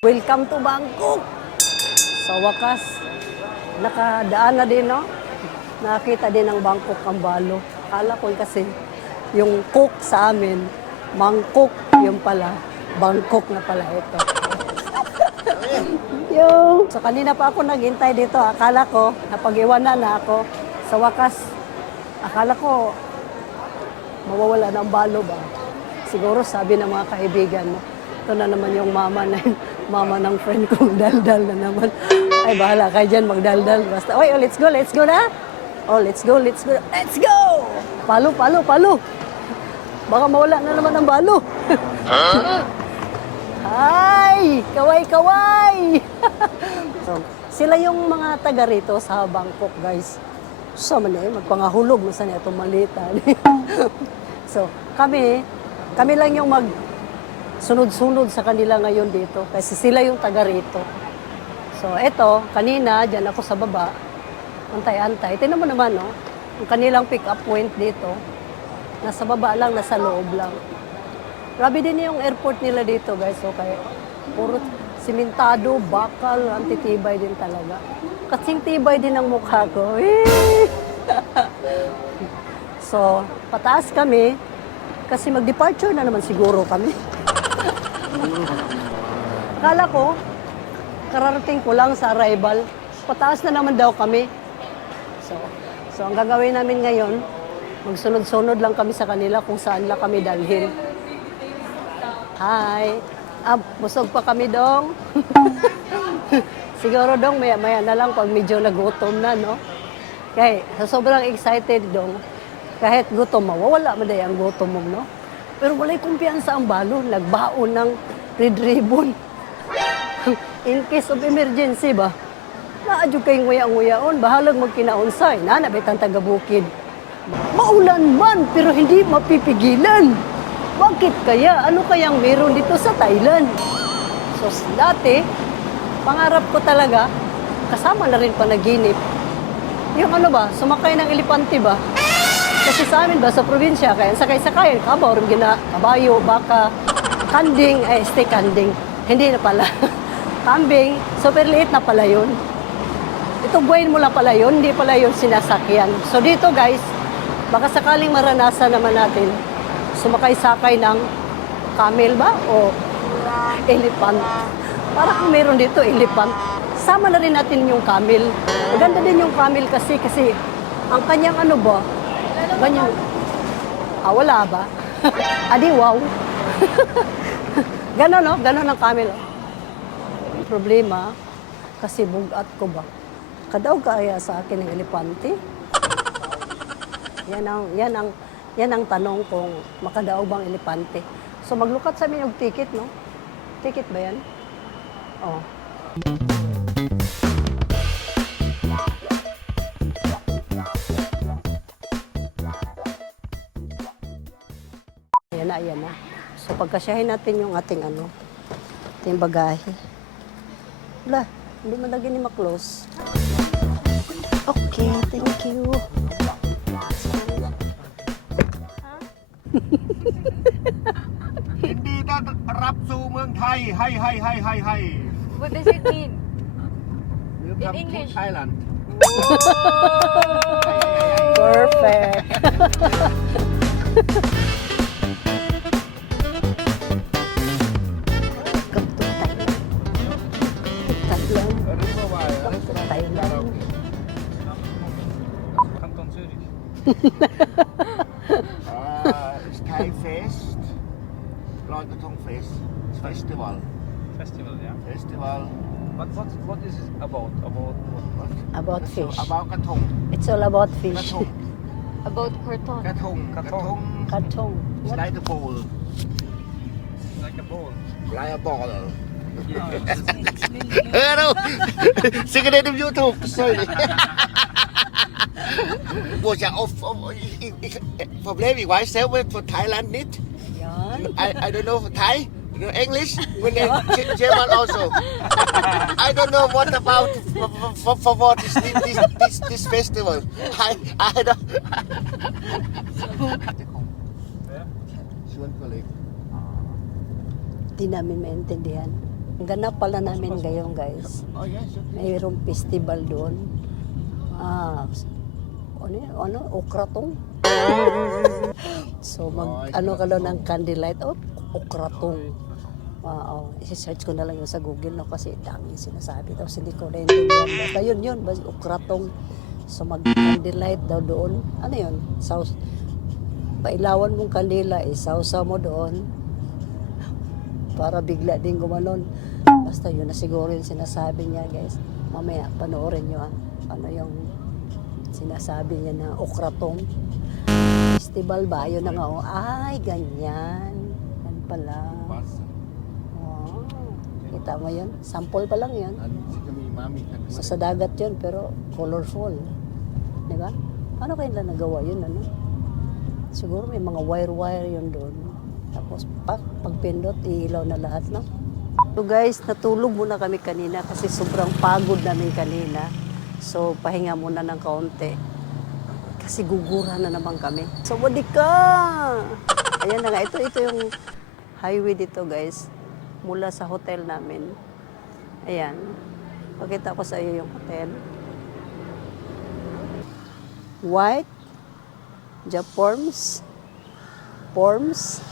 Welcome to Bangkok! Sa wakas, nakadaan na din, no? Nakita din ang Bangkok ang balo. Akala ko kasi yung cook sa amin, mangkok, yung pala, Bangkok na pala ito. So kanina pa ako naghintay dito. Akala ko, napag-iwanan na ako. Sa wakas, akala ko, mawawala ng balo ba? Siguro sabi ng mga kaibigan mo, ito na naman yung mama ng friend kong daldal na naman. Ay, bahala kayo dyan magdaldal. Basta, oy, let's go na. Oh, let's go. Let's Palo. Baka mawala na naman ang balo. Ay, kaway. So, sila yung mga taga rito sa Bangkok, guys. So, magpangahulog mo sa niya itong malita. So, kami lang yung sunod-sunod sa kanila ngayon dito kasi sila yung taga rito. So, eto, kanina, dyan ako sa baba, antay-antay. Tingnan mo naman, no? Ang kanilang pick-up point dito, nasa baba lang, nasa loob lang. Grabe din yung airport nila dito, guys. Okay. Puro simentado, bakal, antitibay din talaga. Kasing tibay din ang mukha ko. So, pataas kami, kasi mag-departure na naman siguro kami. Akala ko, kararating ko lang sa arrival, pataas na naman daw kami. So ang gagawin namin ngayon, magsunod-sunod lang kami sa kanila kung saan lang kami dalhin. Hi! Busog pa kami, dong. Siguro, dong, maya na lang pag medyo nagutom na, no? Kaya sobrang excited, dong. Kahit gutom, mawawala mo dahil ang gutom mo, no? Pero wala'y kumpiyansa ang balo, nagbaon ng red ribbon. In case of emergency ba? Naadyo kayong nguya-nguyaon, bahalag magkinaunsay, nanabit ang taga-bukid. Maulan man, pero hindi mapipigilan. Bakit kaya? Ano kayang meron dito sa Thailand? So, dati, pangarap ko talaga, kasama na rin panaginip. Yung ano ba, sumakay ng elepante ba? Kasi sa amin ba, sa probinsya, kaya sakay-sakay, kabaw, kabayo, baka, kanding, kanding. Hindi na pala. Kambing, super liit na pala yun. Ito, buhayin mo lang pala yun, hindi pala yun sinasakyan. So dito guys, baka sakaling maranasan naman natin, sumakay-sakay ng camel ba? O elephant. Parang meron dito, elephant. Sama na rin natin yung camel. Maganda din yung camel kasi ang kanyang ano ba, ganyan. Wala ba? Adi, wow. Ganon, no? Ganon ang camel. Problema, kasi bugat ko ba? Kadaw kaya sa akin ng elepante? Yan ang tanong kung makadaog bang elepante. So maglukat sa amin yung ticket, no? Ticket ba yan? Oh. Ayan na. So, pagkasyahin natin yung ating bagahe. Wala, hindi man lagi ni ma-close. Okay, thank you. Hindi na rapสู่เมืองไทย Hi. What does it mean? Welcome to English. Thailand. Perfect. Welcome to Thailand. Thailand. Kanton Zürich. It's Thai Fest. Leuchtturm Fest. It's festival. Festival, yeah. Festival. But what is it about? About what? About fish. About กระทง It's all about กระ fish. ทง About Korton. กระทง Katong. It's like a bowl. Like a ball. Like a ball. Yeah. No. Sige na yung YouTube. Sorry. Was ja Problem, ich weiß selber von Thailand nicht. Yan. I don't know Thai, you know English, when they German also. I don't know what about for what is this festival. I don't. Yeah. ชวน colleague. Di namin maintindihan. Ang ganap pala namin ngayon, guys. Oh, yes. Mayroong festival doon. Okratong. So, ano ka lang ng candlelight. Okratong. Wow, isi-search ko na lang yun sa Google, no, kasi daming sinasabi. Tapos hindi ko naintindihan. Basta yun, basta okratong. So, mag-candlelight daw doon. Ano yun? Pailawan mong kandila, isawsaw mo doon para bigla din gumanon. Basta yun na siguro yung sinasabi niya, guys. Mamaya, panoorin nyo, ha. Ano yung sinasabi niya na okratong. Festival ba? Yun na nga, oh. Ay, ganyan. Yan pala. Oh, kita mo yun? Sample pa lang yun. So, sa dagat yun, pero colorful. Di ba? Paano kayo nila nagawa yun, ano? Siguro may mga wire-wire yun doon. Tapos, pagpindot, ilaw na lahat, no? So guys, natulog muna kami kanina kasi sobrang pagod namin kanina. So, pahinga muna ng kaunti. Kasi gugura na naman kami. So, wadi ka! Ayan na nga, ito yung highway dito, guys. Mula sa hotel namin. Ayan. Pakita ko sa iyo yung hotel. White. Forms.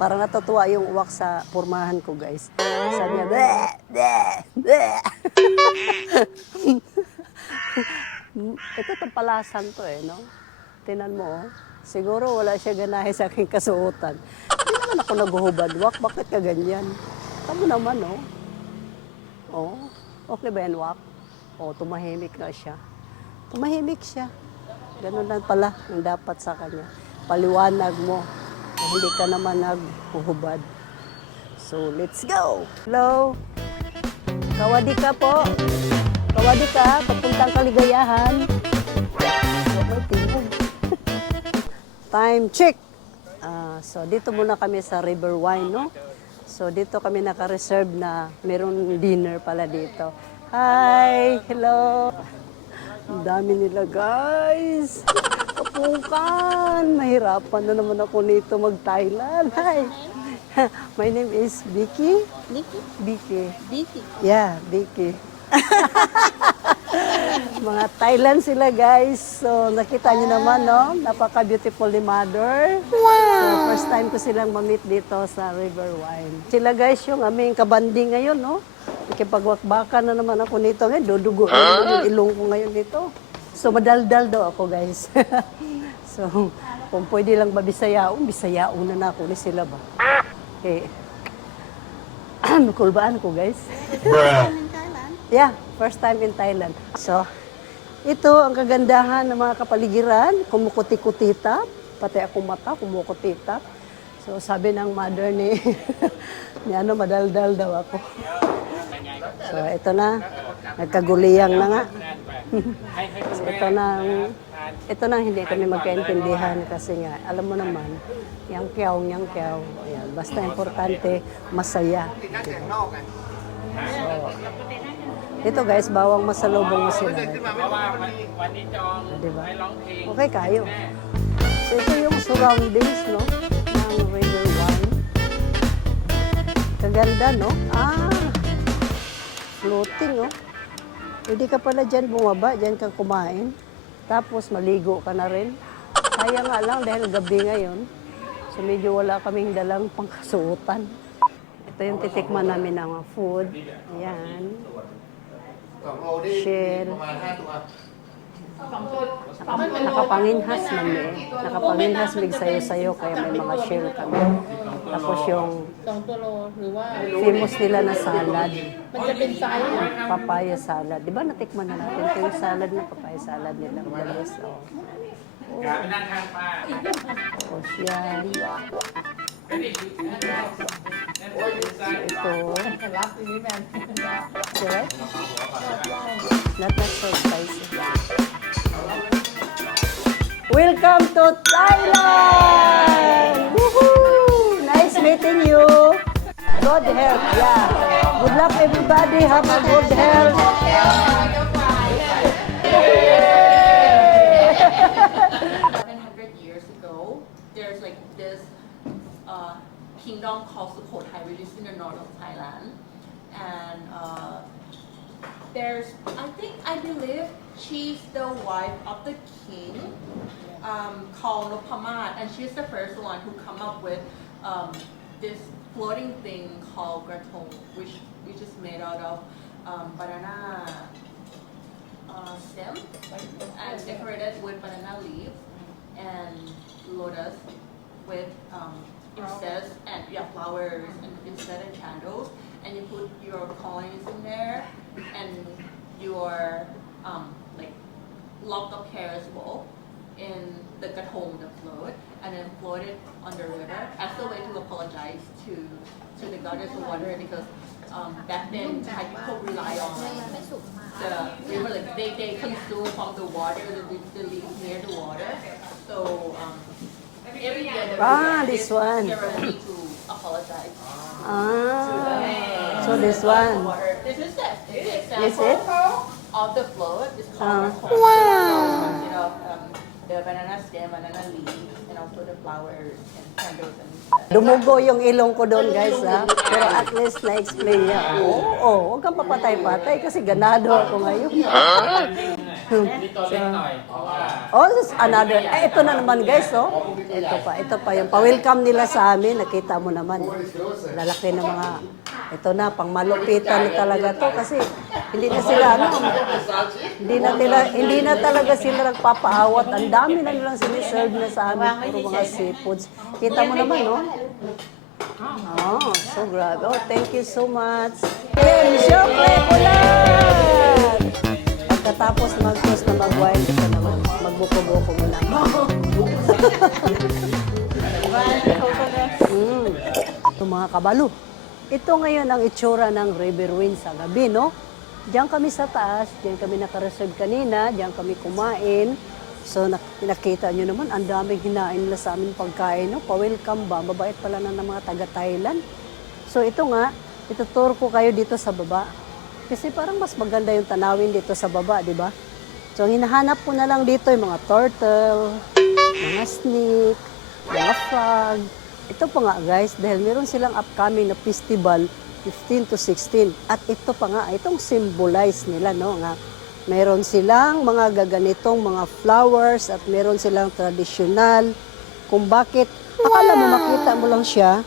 Parang natutuwa yung uwak sa pormahan ko, guys. Sabi niya, bleh, bleh, bleh. Ito tampalasan to no? Tinan mo, oh. Siguro wala siya ganahe sa aking kasuotan. Hindi naman ako naguhubad-wak. Bakit ka ganyan? Tama naman, oh. Oh, okay ba yan, wak? Oh, tumahimik na siya. Tumahimik siya. Ganun lang pala ang dapat sa kanya. Paliwanag mo na hindi ka naman naghuhubad. So, let's go! Hello? Kawadi ka po. Kawadi ka, papuntang kaligayahan. Okay, tingog. Time check! So, dito muna kami sa River Wine, no? So, dito kami naka-reserve na meron dinner pala dito. Hi! Hello! Ang dami nila, guys. Kapukan. Mahirapan na naman ako nito mag-Thailand. Hi. My name is Vicky. Vicky. Yeah, Vicky. Mga Thailand sila, guys. So, nakita niyo naman, no? Napaka-beautiful ni Mother. Wow! So, first time ko silang ma-meet dito sa River Wine. Sila, guys, yung aming kabanding ngayon, no? Nakipagwakbakan na naman ako nito. Ngayon, dudugo yung ilong ko ngayon dito. So, madaldal daw ako, guys. So, kung pwede lang ba bisayaon na ako ni sila ba? Okay. Makulbaan ko, guys. Yeah, first time in Thailand. So, ito ang kagandahan ng mga kapaligiran. Kumukuti-kutita. Pati akong mata, kumukutita. So, sabi ng mother ni, madaldal daw ako. So, ito na. Nagkaguliyang na nga. So, ito na hindi kami magkaintindihan kasi nga, alam mo naman, yang kyaw. Ayan, basta importante, masaya. So, ito guys, bawang masalubong mo sila. Diba? Okay kayo. So, ito yung surroundings, no? Ng River Wine. Kaganda, no? Floating, no? Pwede ka pala dyan bumaba, dyan ka kumain. Tapos maligo ka na rin. Kaya nga lang dahil gabi ngayon. So medyo wala kaming dalang pangkasuotan. Ito yung titikman namin ng mga food. Ayan. Shell. Nakapanginhas namin. Nakapanginhas mig sayo-sayo kaya may mga shell kami. Tapos yung famous nila na salad. Papaya salad. Di ba natikman na natin? Ito yung salad na papaya salad nila. Malis, oh. Tapos yan. Ito. Sure? Not so spicy. Welcome to Thailand! Woohoo! Nice meeting you. Good health, yeah. Good luck everybody. Have a good health. 700 years ago, there's like this kingdom called Sukhothai, which is in the north. out of Thailand, and I believe she's the wife of the king, called Nopamat, and she's the first one who come up with this floating thing called gratong, which is made out of banana stem and decorated with banana leaves and lotus with incense and flowers and incense and candles, and you put your coins in there and your like lock of hair as well in the gratong, the float, and then float it on the river as a way to apologize to the goddess of water, because back then Thai people rely on the river, like they consume from the water, the leaves near the water. So every year there is this one. ceremony to apologize. So this one. This is it. It's the Is it? example of the float. It's called Wow. you know, the banana stem, banana leaves, and also the flowers and candles and stuff. Dumugo yung ilong ko doon, guys, ha? Pero at least na-explain niya. Oo, huwag kang papatay-patay kasi ganado ako ngayon. Oh, this is another. Ito na naman, guys, oh. Ito pa yung pa-welcome nila sa amin. Nakita mo naman. Lalaki ng mga, ito na, pang malupitan na talaga to kasi hindi na sila, hindi na talaga sila nagpapaawat. Ang dami na nilang siniserve na sa amin, puro mga seafoods. Kita mo naman, no? Oh, so grabe. Oh, thank you so much. Siyempre, ulan! Pagkatapos mag-toast na mag-wine, ito naman, magbuko-buko muna. Ito mga kabalo. Ito ngayon ang itsura ng River Wind sa gabi, no? Diyan kami sa taas, diyan kami nakareserve kanina, diyan kami kumain. So nakita nyo naman, ang daming hinain nila sa aming pagkain, no? Pa-welcome ba? Mabait pala na ng mga taga-Thailand. So ito nga, ituturo ko kayo dito sa baba. Kasi parang mas maganda yung tanawin dito sa baba, di ba? So ang hinahanap ko na lang dito yung mga turtle, mga snake, mga frog. Ito pa nga guys, dahil meron silang upcoming na festival, 15 to 16. At ito pa nga, itong symbolize nila, no? Nga, meron silang mga gaganitong mga flowers at meron silang tradisyonal. Kung bakit, akala mo makita mo lang siya,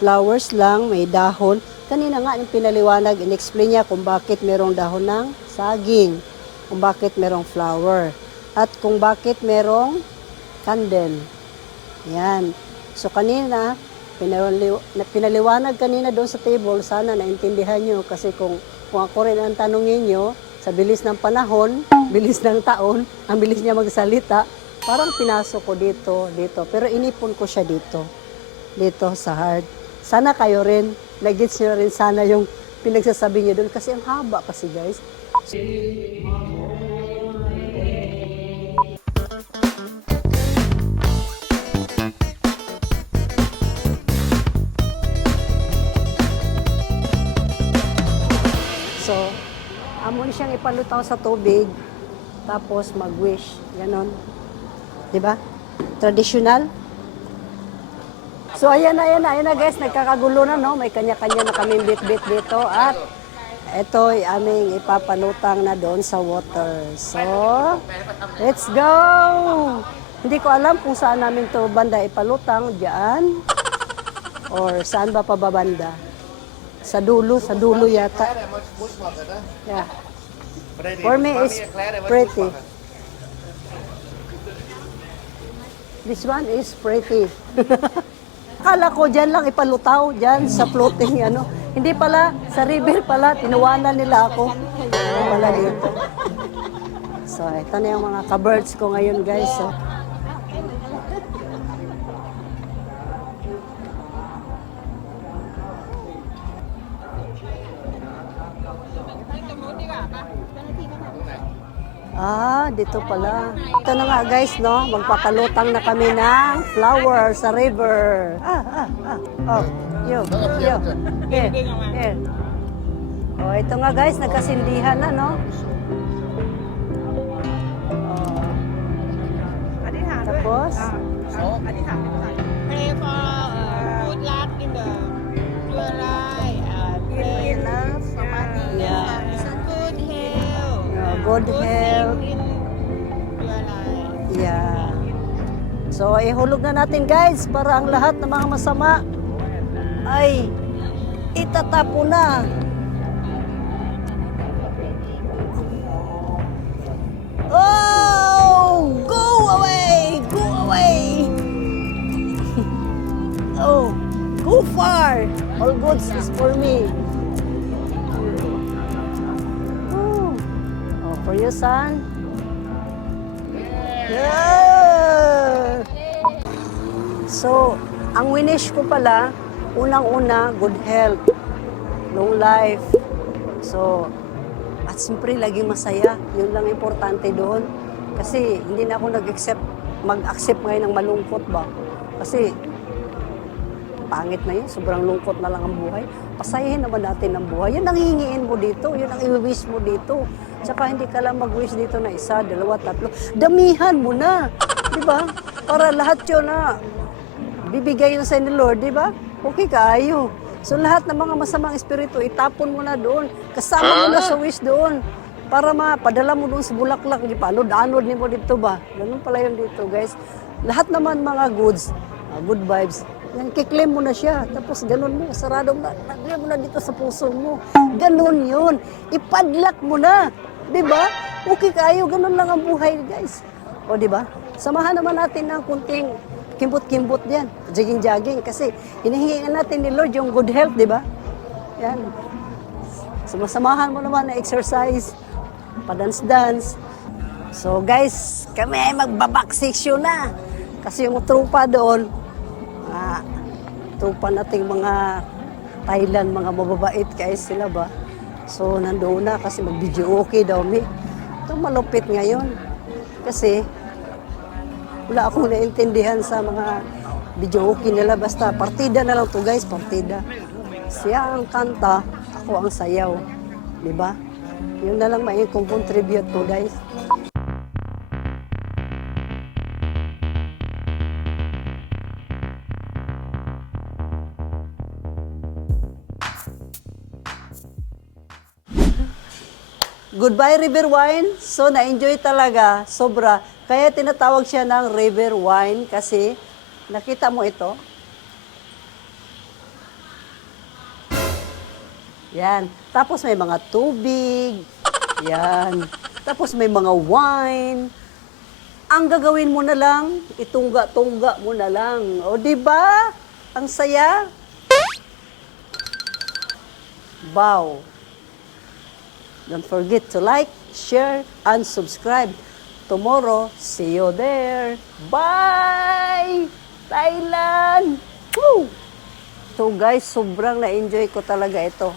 flowers lang, may dahon. Kanina nga yung pinaliwanag, in-explain niya kung bakit merong dahon ng saging, kung bakit merong flower, at kung bakit merong candle. Yan. So kanina, pinaliwanag kanina doon sa table, sana naintindihan nyo kasi kung ako rin ang tanongin nyo, sa bilis ng panahon, bilis ng taon, ang bilis niya magsalita, parang pinasok ko dito. Pero inipon ko siya dito sa heart. Sana kayo rin, nag-gets nyo rin sana yung pinagsasabi niyo doon kasi ang haba kasi guys. So, amon siyang ipalutaw sa tubig, tapos mag-wish, ganon. Diba? Traditional. So, ayan na guys, nagkakagulo na, no? May kanya-kanya na kaming bit-bit dito at ito ay aming ipapalutang na doon sa water. So, let's go! Hindi ko alam kung saan namin to banda ipalutang, diyan, or saan ba pababanda. Sa dulo yata. Yeah. For me, it's pretty. This one is pretty. Akala ko dyan lang ipalutaw, dyan sa floating, ano. Hindi pala, sa river pala, tinuwanan nila ako. Ano pala dito. So, ito na yung mga ka-birds ko ngayon, guys. So. Dito pala. Ito na nga guys, no? Magpapalutang na kami ng flower sa river. Oh, yo. Here. Oh, ito nga guys, nagkasindihan na, no? Oh. Tapos? Pray for good luck in the your life good health. In your life. Yeah. So, ihulog na natin guys para ang lahat ng mga masama ay itatapo na. Oh! Go away! Go away! Oh, go far! All goods is for me. Oh, for you, son. Yeah! So, ang winish ko pala, unang-una, good health, long life. So, at siyempre, laging masaya. Yun lang importante doon. Kasi hindi na ako mag-accept ngayon ng malungkot ba. Kasi, pangit na yun, sobrang lungkot na lang ang buhay. Pasayahin naman natin ang buhay. Yun ang hihingiin mo dito, yun ang i-wish mo dito. Tsaka hindi ka lang mag-wish dito na isa, dalawa, tatlo. Damihan mo na, di ba? Para lahat yun na bibigay na sa ni Lord, di ba? Okay kayo. So lahat ng mga masamang espiritu, itapon mo na doon. Kasama mo na sa wish doon. Para mapadala mo doon sa bulaklak, di pa, anod mo dito ba? Ganun pala yun dito, guys. Lahat naman mga goods, good vibes, yan, kiklaim mo na siya. Tapos ganun mo, sarado mo na, lagyan mo na dito sa puso mo. Ganun yun. Ipadlak mo na. Di ba? Okay kayo, ganun lang ang buhay, guys. O, di ba? Samahan naman natin ng kunting kimbot-kimbot diyan, jogging-jogging. Kasi hinihingi natin ni Lord yung good health, di ba? Yan. Sumasamahan mo naman na exercise, padance-dance. So, guys, kami ay magbabaksisyon na. Kasi yung trupa doon, trupa nating mga Thailand, mga mababait guys sila ba. So nandoon na kasi mag-video okay daw mi. Ito malupit ngayon. Kasi wala akong naintindihan sa mga video okay nila. Basta partida na lang to guys, partida. Siya ang kanta, ako ang sayaw. Diba? Yun na lang may contribute ko guys. Goodbye River Wine. So na-enjoy talaga, sobra. Kaya tinatawag siya ng River Wine kasi nakita mo ito. Yan. Tapos may mga tubig. Yan. Tapos may mga wine. Ang gagawin mo na lang, itungga-tungga mo na lang. O di ba? Ang saya. Wow. Don't forget to like, share, and subscribe. Tomorrow, see you there. Bye! Thailand! Woo! So guys, sobrang na-enjoy ko talaga ito.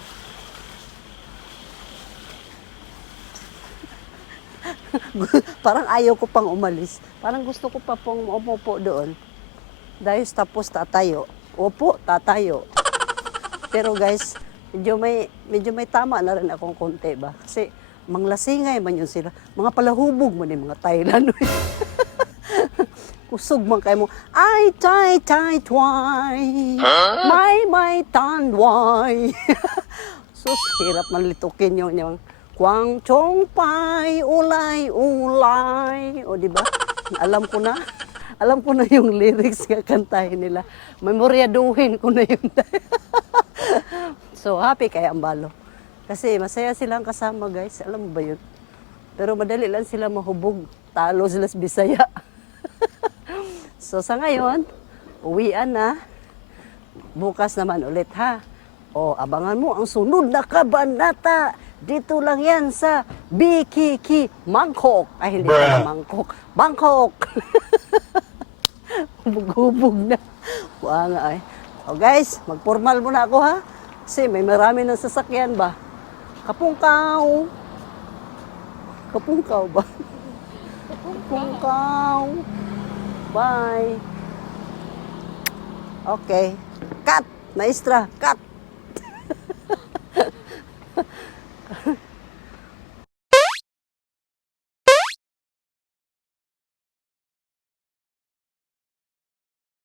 Parang ayaw ko pang umalis. Parang gusto ko pa pong umupo doon. Dahil tapos tatayo. Opo, tatayo. Pero guys, medyo may tama na rin akong konti ba? Kasi manglasingay man yun sila. Mga palahubog man yung mga Thailand. Kusog man kayo mo. Ay, tay, tway. May, tanway. Sus, hirap man litukin yung Kwang chong pai, ulay. O, di ba? Alam ko na. Alam ko na yung lyrics nga kantahin nila. Memoryaduhin ko na yun. So, happy kaya ang balo. Kasi masaya silang kasama, guys. Alam mo ba yun? Pero madali lang sila mahubog. Talo sila sa Bisaya. So, sa ngayon, uwian na. Bukas naman ulit, ha? O, abangan mo ang sunod na kabanata. Dito lang yan sa Bikiki, Bangkok. Ay, hindi na Bangkok. Bangkok! Hubog-hubog na. Wala nga ay. O guys, magpormal muna ako ha. Kasi may marami ng sasakyan ba? Kapungkaw. Kapungkaw ba? Kapungkaw. Bye. Okay. Cut! Maestra, cut!